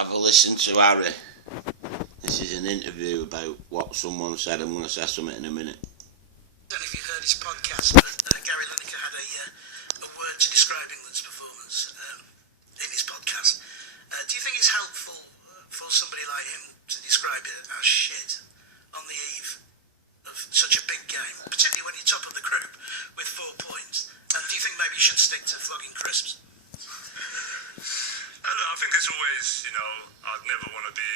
have a listen to Harry. This is an interview about what someone said. I'm going to say something in a minute. I don't know if you heard his podcast, but Gary Lineker had a word to describe England's performance in his podcast. Do you think it's helpful for somebody like him to describe it as shit on the eve of such a big game, particularly when you're top of the group with 4 points? And do you think maybe you should stick to flogging crisps? I think it's always, I'd never want to be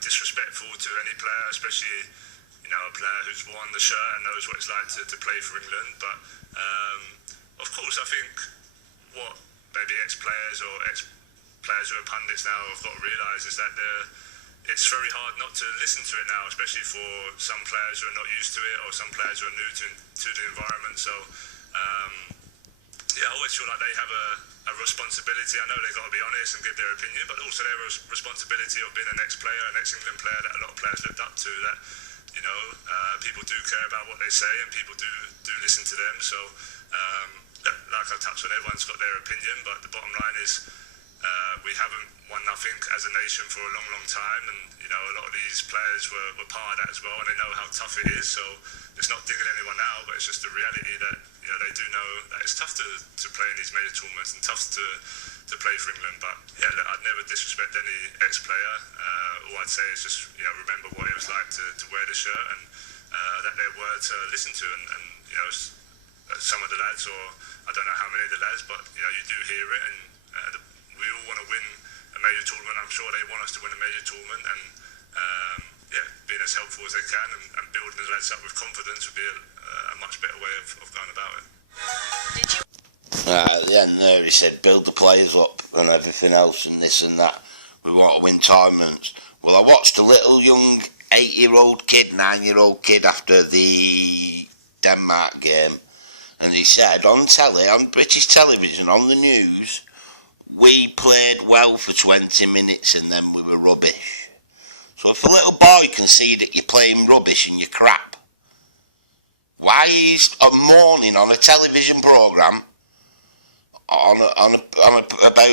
disrespectful to any player, especially, a player who's worn the shirt and knows what it's like to play for England. But, of course, I think what maybe ex-players or ex-players who are pundits now have got to realise is that it's very hard not to listen to it now, especially for some players who are not used to it or some players who are new to the environment. So, I always feel like they have a responsibility. I know they've got to be honest and give their opinion, but also their responsibility of being an ex-player, an ex-England player that a lot of players looked up to, that, people do care about what they say and people do listen to them. So, like I touched on, everyone's got their opinion, but the bottom line is we haven't won nothing as a nation for a long, long time, and a lot of these players were part of that as well, and they know how tough it is. So it's not digging anyone out, but it's just the reality that they do know that it's tough to play in these major tournaments and tough to play for England. But look, I'd never disrespect any ex-player. All I'd say is just remember what it was like to wear the shirt, and that they're words to listen to, and some of the lads, or I don't know how many of the lads, but you do hear it, and we all want to win a major tournament. I'm sure they want us to win a major tournament, and being as helpful as they can and building the lads up with confidence would be a much better way of going about it. At the end there he said build the players up and everything else and this and that. We want to win tournaments. Well, I watched a little young 8-year-old kid, 9-year-old kid after the Denmark game, and he said on telly, on British television, on the news, we played well for 20 minutes and then we were rubbish. So if a little boy can see that you're playing rubbish and you're crap, why is moaning on a television programme about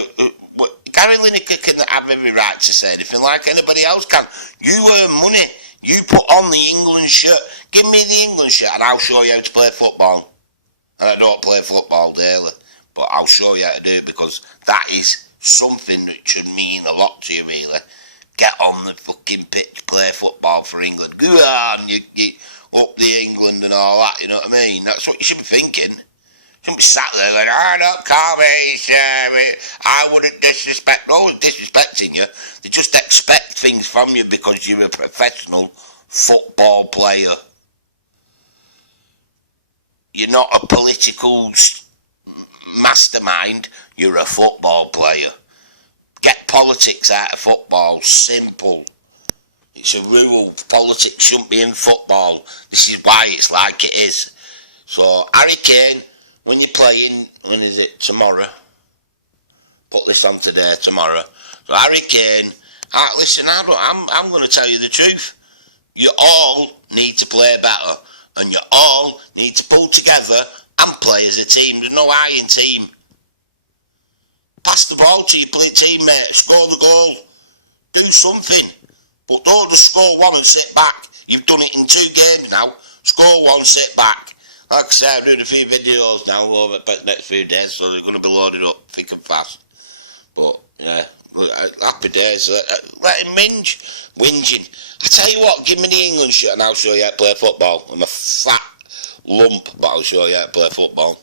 Gary Lineker can have every right to say anything like anybody else can. You earn money, you put on the England shirt, give me the England shirt and I'll show you how to play football. And I don't play football daily, but I'll show you how to do it, because that is something that should mean a lot to you, really. Get on the fucking pitch, play football for England. Go on, you up the England and all that, you know what I mean? That's what you should be thinking. You shouldn't be sat there going, don't call me, I wouldn't disrespect. No one's disrespecting you. They just expect things from you because you're a professional football player. You're not a political mastermind, you're a football player. Get politics out of football, simple. It's a rule, politics shouldn't be in football. This is why it's like it is. So, Harry Kane, when you're playing, when is it, tomorrow? Put this on today, tomorrow. So, Harry Kane, listen, I'm going to tell you the truth. You all need to play better, and you all need to pull together and play as a team. There's no I in team. Pass the ball to your teammate, score the goal, do something. But don't just score one and sit back. You've done it in 2 games now. Score one, sit back. Like I say, I'm doing a few videos now over the next few days, so they're going to be loaded up thick and fast. But, happy days. Let him whinging. I tell you what, give me the England shirt and I'll show you how to play football. I'm a fat lump, but I'll show you how to play football.